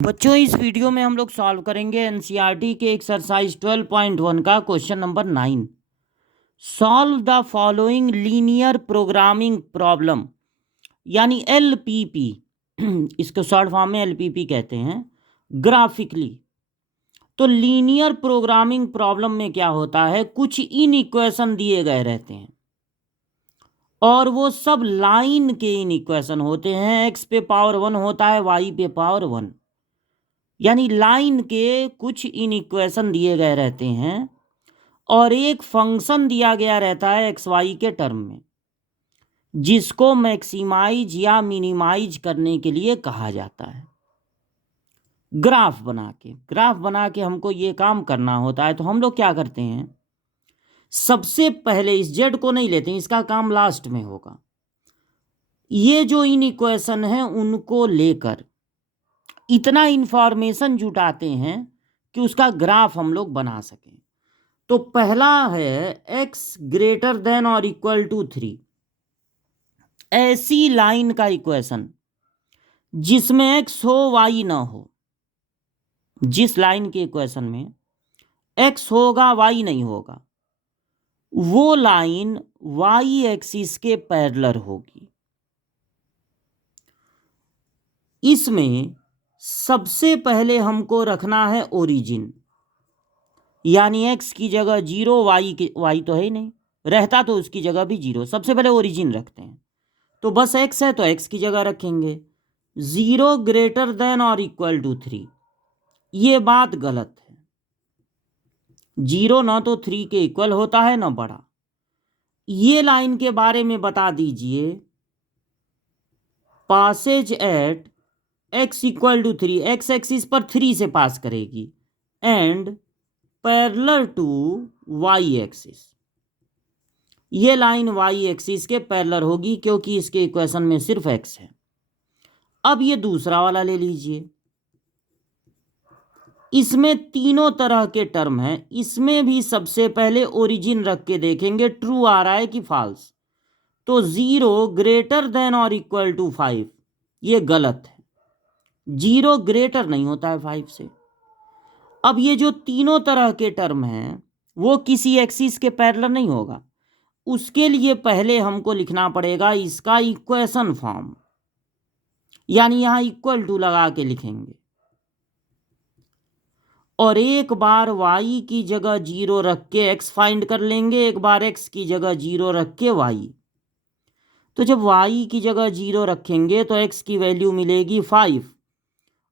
बच्चों इस वीडियो में हम लोग सॉल्व करेंगे एनसीईआरटी के एक्सरसाइज 12.1 का question number 9। Solve the following linear programming problem यानी एलपीपी इसको शॉर्ट फॉर्म में एलपीपी कहते हैं ग्राफिकली। तो लीनियर प्रोग्रामिंग प्रॉब्लम में क्या होता है, कुछ इन इक्वेशन दिए गए रहते हैं और वो सब लाइन के इन इक्वेशन होते हैं। एक्स पे पावर 1 होता है, वाई पे पावर 1, यानी लाइन के कुछ इन इक्वेशन दिए गए रहते हैं और एक फंक्शन दिया गया रहता है एक्स वाई के टर्म में, जिसको मैक्सिमाइज या मिनिमाइज करने के लिए कहा जाता है। ग्राफ बना के हमको ये काम करना होता है। तो हम लोग क्या करते हैं, सबसे पहले इस जेड को नहीं लेते हैं, इसका काम लास्ट में होगा। ये जो इन इक्वेशन हैं उनको लेकर इतना इंफॉर्मेशन जुटाते हैं कि उसका ग्राफ हम लोग बना सकें। तो पहला है x ग्रेटर देन और इक्वल टू 3, ऐसी लाइन का इक्वेशन जिसमें x हो y ना हो। जिस लाइन के इक्वेशन में x होगा y नहीं होगा, वो लाइन y एक्सिस के पैरेलल होगी। इसमें सबसे पहले हमको रखना है ओरिजिन, यानी x की जगह 0, y तो है ही नहीं, रहता तो उसकी जगह भी 0। सबसे पहले ओरिजिन रखते हैं। तो बस x है तो x की जगह रखेंगे। 0 ग्रेटर देन और इक्वल टू 3, ये बात गलत है। 0 ना तो 3 के इक्वल होता है ना बड़ा। ये लाइन के बारे में बता दीजिए, passes at x equal to 3, x axis पर 3 से पास करेगी and parallel to y axis. ये लाइन y एक्सिस के पैरेलल होगी क्योंकि इसके इक्वेशन में सिर्फ x है। अब ये दूसरा वाला ले लीजिए, इसमें तीनों तरह के टर्म हैं। इसमें भी सबसे पहले ओरिजिन रख के देखेंगे ट्रू आ रहा है कि फॉल्स। तो 0 ग्रेटर देन और इक्वल टू 5, ये गलत है। 0 ग्रेटर नहीं होता है 5 से। अब ये जो तीनों तरह के टर्म हैं वो किसी एक्सिस के पैरेलल नहीं होगा। उसके लिए पहले हमको लिखना पड़ेगा इसका इक्वेशन फॉर्म, यानी यहां इक्वल टू लगा के लिखेंगे और एक बार y की जगह 0 रख के x फाइंड कर लेंगे, एक बार x की जगह 0 रख के y। तो जब y की जगह 0 रखेंगे तो x की वैल्यू मिलेगी 5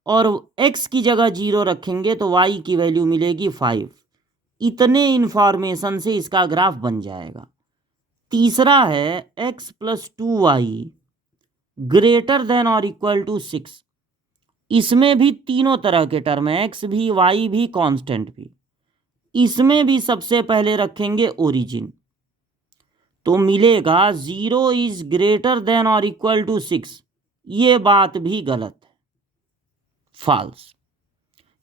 और x की जगह 0 रखेंगे तो y की वैल्यू मिलेगी 5। इतने इंफॉर्मेशन से इसका ग्राफ बन जाएगा। तीसरा है x plus 2y greater than और इक्वल टू 6। इसमें भी तीनों तरह के टर्म है, x भी y भी कांस्टेंट भी। इसमें भी सबसे पहले रखेंगे ओरिजिन, तो मिलेगा 0 इज ग्रेटर देन और इक्वल टू 6। ये बात भी गलत है, फॉल्स,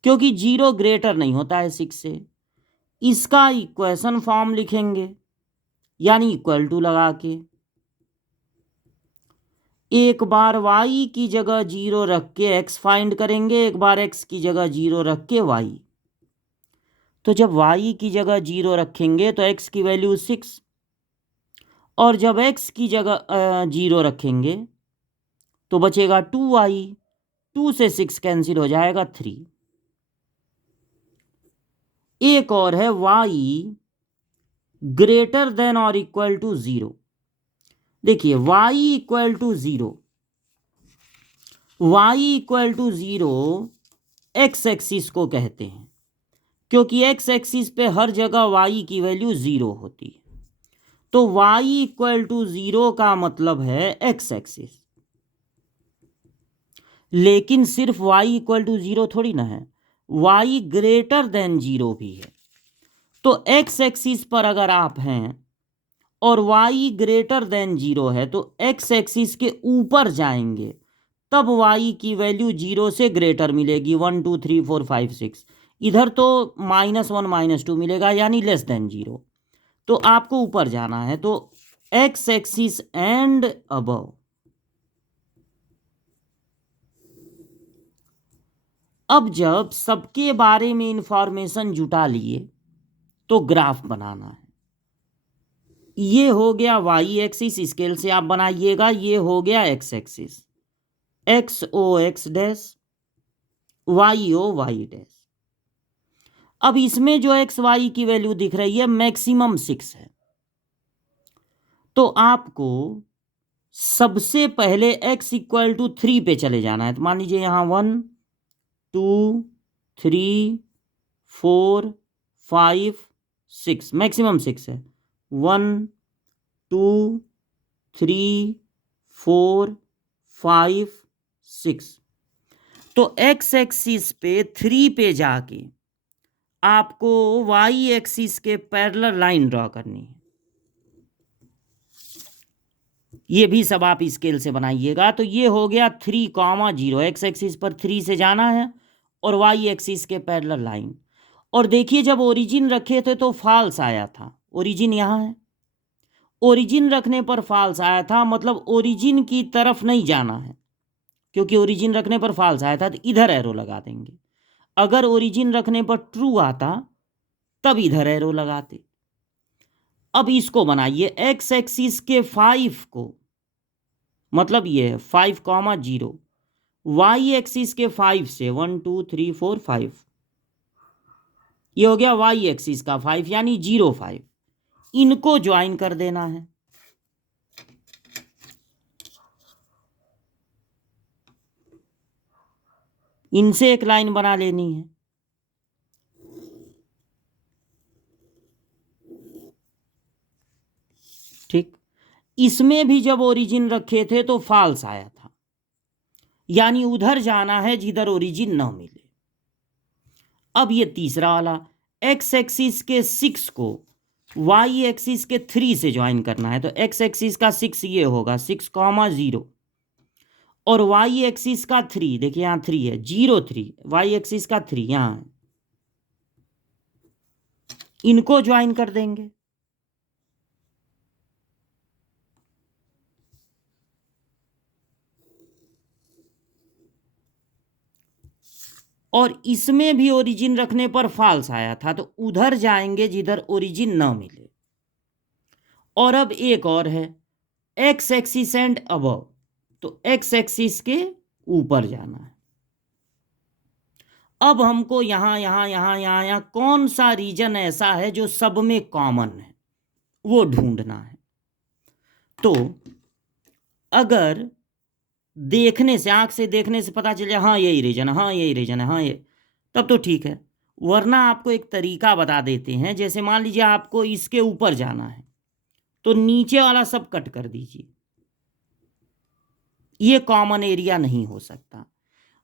क्योंकि 0 ग्रेटर नहीं होता है 6 से। इसका इक्वेशन फॉर्म लिखेंगे, यानी इक्वल टू लगा के एक बार y की जगह 0 रख के x फाइंड करेंगे, एक बार x की जगह 0 रख के y। तो जब y की जगह 0 रखेंगे तो x की वैल्यू 6 और जब x की जगह 0 रखेंगे तो बचेगा 2y। 2 से 6 कैंसिल हो जाएगा 3। एक और है y ग्रेटर देन और इक्वल टू 0। देखिए y equal to 0, y equal to 0 x axis को कहते हैं, क्योंकि x एक्सिस पे हर जगह y की वैल्यू 0 होती है। तो y इक्वल टू 0 का मतलब है x एक्सिस, लेकिन सिर्फ y इक्वल टू 0 थोड़ी ना है, y ग्रेटर देन 0 भी है। तो x एक्सिस पर अगर आप हैं और y ग्रेटर देन 0 है तो x एक्सिस के ऊपर जाएंगे, तब y की वैल्यू 0 से ग्रेटर मिलेगी। 1 2 3 4 5 6, इधर तो -1 -2 मिलेगा, यानी लेस देन 0। तो आपको ऊपर जाना है, तो x एक्सिस एंड अबव। अब जब सबके बारे में इंफॉर्मेशन जुटा लिए तो ग्राफ बनाना है। ये हो गया वाई एक्सिस, स्केल से आप बनाइएगा। ये हो गया X axis, X O X dash, Y O Y dash. अब इसमें जो एक्स वाई की वैल्यू दिख रही है मैक्सिमम 6 है, तो आपको सबसे पहले x इक्वल टू 3 पे चले जाना है। तो मान लीजिए यहाँ 1 2 3 4 5 6, मैक्सिमम 6 है। 1 2 3 4 5 6। तो x एक्सिस पे 3 पे जाके आपको y एक्सिस के पैरेलल लाइन ड्रॉ करनी है। ये भी सब आप स्केल से बनाइएगा। तो ये हो गया 3,0, एक्स एक्सिस पर 3 से जाना है और वाई एक्सिस के पैरेलल लाइन। और देखिए जब ओरिजिन रखे थे तो फॉल्स आया था, ओरिजिन यहाँ है। ओरिजिन रखने पर फॉल्स आया था, मतलब ओरिजिन की तरफ नहीं जाना है, क्योंकि ओरिजिन रखने पर फॉल्स आया था तो इधर एरो लगा देंगे। अगर ओरिजिन रखने पर ट्रू आता तब इधर एरो लगाते। अब इसको बनाइए, एक्स एक्सिस के 5 को, मतलब ये है 5,0, वाई एक्सिस के 5 से 1 2 3 4 5, ये हो गया वाई एक्सिस का 5 यानी 0 5। इनको ज्वाइन कर देना है। इनसे एक लाइन बना लेनी है। ठीक, इसमें भी जब ओरिजिन रखे थे तो फॉल्स आया था, यानी उधर जाना है जिधर ओरिजिन ना मिले। अब ये तीसरा वाला, एक्स एक्सिस के 6 को वाई एक्सिस के 3 से ज्वाइन करना है। तो एक्स एक्सिस का 6 ये होगा 6,0, और वाई एक्सिस का 3, देखिए यहाँ 3 है, 0 3, वाई एक्सिस का 3 यहाँ है। इनको ज्वाइन कर देंगे। और इसमें भी ओरिजिन रखने पर फॉल्स आया था, तो उधर जाएंगे जिधर ओरिजिन न मिले। और अब एक और है, एक्स एक्सिस एंड अबव, तो एक्स एक्सिस के ऊपर जाना है। अब हमको यहां यहां यहां यहां यहां कौन सा रीजन ऐसा है जो सब में कॉमन है वो ढूंढना है। तो अगर देखने से, आंख से देखने से पता चले हाँ यही रीजन है, हाँ यही रीजन है, हाँ ये, तब तो ठीक है। वरना आपको एक तरीका बता देते हैं। जैसे मान लीजिए आपको इसके ऊपर जाना है तो नीचे वाला सब कट कर दीजिए, ये कॉमन एरिया नहीं हो सकता।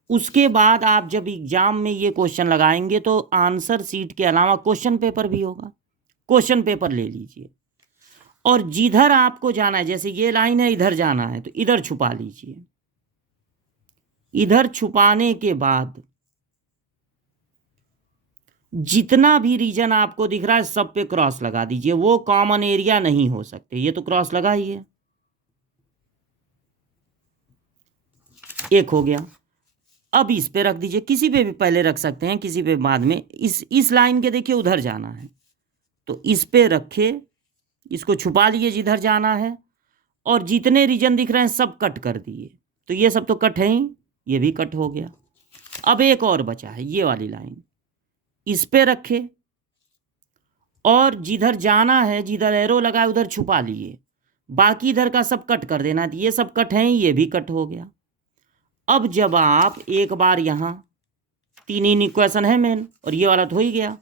उसके बाद आप जब एग्जाम में ये क्वेश्चन लगाएंगे तो आंसर सीट के अलावा क्वेश्चन पेपर भी होगा, क्वेश्चन पेपर ले लीजिए। और जिधर आपको जाना है, जैसे ये लाइन है इधर जाना है तो इधर छुपा लीजिए। इधर छुपाने के बाद जितना भी रीजन आपको दिख रहा है सब पे क्रॉस लगा दीजिए, वो कॉमन एरिया नहीं हो सकते। ये तो क्रॉस लगा ही है, एक हो गया। अब इस पे रख दीजिए, किसी पे भी पहले रख सकते हैं, किसी पे बाद में। इस लाइन के देखिए उधर जाना है तो इस पे रखे, इसको छुपा लिए जिधर जाना है, और जितने रीजन दिख रहे हैं सब कट कर दिए। तो ये सब तो कट है ही, ये भी कट हो गया। अब एक और बचा है, ये वाली लाइन, इस पे रखे और जिधर जाना है, जिधर एरो लगा है उधर छुपा लिए, बाकी इधर का सब कट कर देना। तो ये सब कट है ही, ये भी कट हो गया। अब जब आप एक बार यहाँ, 3 इक्वेशन है मेन, और ये वाला तो हो ही गया।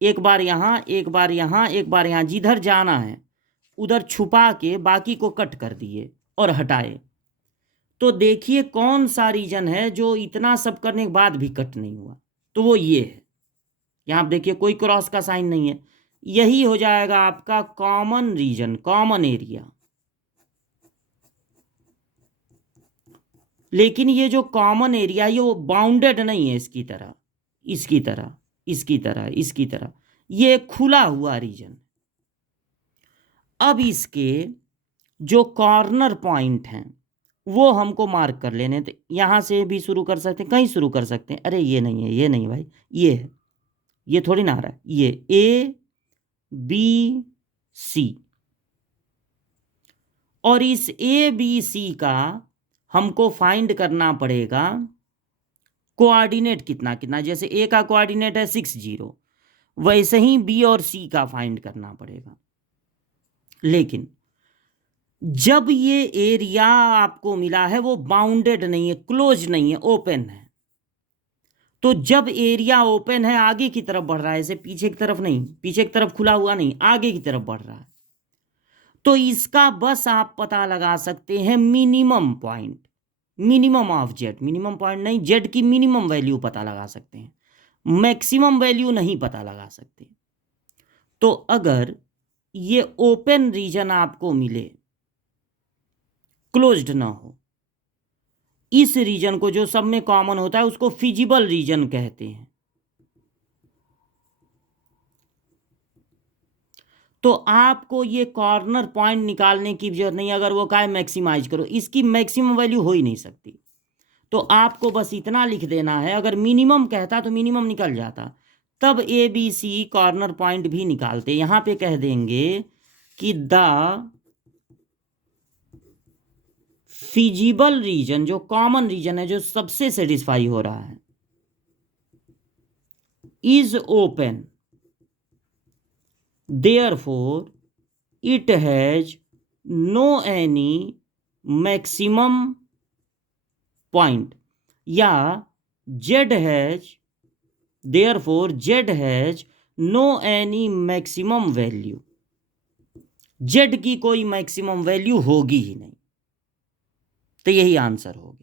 एक बार यहाँ, एक बार यहाँ, एक बार यहाँ, जिधर जाना है उधर छुपा के बाकी को कट कर दिए और हटाए। तो देखिए कौन सा रीजन है जो इतना सब करने के बाद भी कट नहीं हुआ। तो वो ये है, यहाँ आप देखिए कोई क्रॉस का साइन नहीं है। यही हो जाएगा आपका कॉमन रीजन, कॉमन एरिया। लेकिन ये जो कॉमन एरिया है ये वो बाउंडेड नहीं है इसकी तरह, इसकी तरह, इसकी तरह, इसकी तरह, ये खुला हुआ रीजन। अब इसके जो कॉर्नर पॉइंट हैं वो हमको मार्क कर लेने। तो यहाँ से भी शुरू कर सकते हैं, कहीं शुरू कर सकते हैं। अरे ये नहीं है, ये नहीं भाई, ये है, ये थोड़ी ना आ रहा है, ये ए बी सी। और इस ए बी सी का हमको फाइंड करना पड़ेगा कोऑर्डिनेट कितना कितना। जैसे ए का कोऑर्डिनेट है 60, वैसे ही बी और सी का फाइंड करना पड़ेगा। लेकिन जब ये एरिया आपको मिला है वो बाउंडेड नहीं है, क्लोज नहीं है, ओपन है। तो जब एरिया ओपन है, आगे की तरफ बढ़ रहा है, ऐसे पीछे की तरफ नहीं, पीछे की तरफ खुला हुआ नहीं, आगे की तरफ बढ़ रहा है, तो इसका बस आप पता लगा सकते हैं minimum point, minimum of Z. Minimum point नहीं, जेड की मिनिमम वैल्यू पता लगा सकते हैं, मैक्सिमम वैल्यू नहीं पता लगा सकते। तो अगर ये ओपन रीजन आपको मिले, क्लोज्ड ना हो, इस रीजन को जो सब में कॉमन होता है उसको फिजिबल रीजन कहते हैं। तो आपको ये कॉर्नर पॉइंट निकालने की जरूरत नहीं, अगर वो कहे मैक्सिमाइज करो, इसकी मैक्सिमम वैल्यू हो ही नहीं सकती। तो आपको बस इतना लिख देना है, अगर मिनिमम कहता तो मिनिमम निकल जाता, तब A B C corner point भी निकालते। यहां पे कह देंगे कि द फिजिबल रीजन, जो कॉमन रीजन है, जो सबसे सेटिस्फाई हो रहा है, is open, therefore it has no any maximum point, या z has, therefore z has no any maximum value, z की कोई मैक्सिमम वैल्यू होगी ही नहीं। तो यही आंसर होगी।